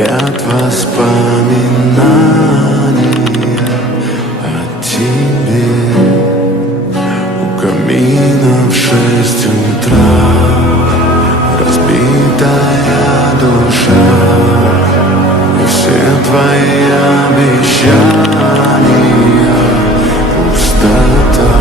Ряд воспоминаний о тебе. У камина в 6 утра разбитая душа, и все твои обещания пустота.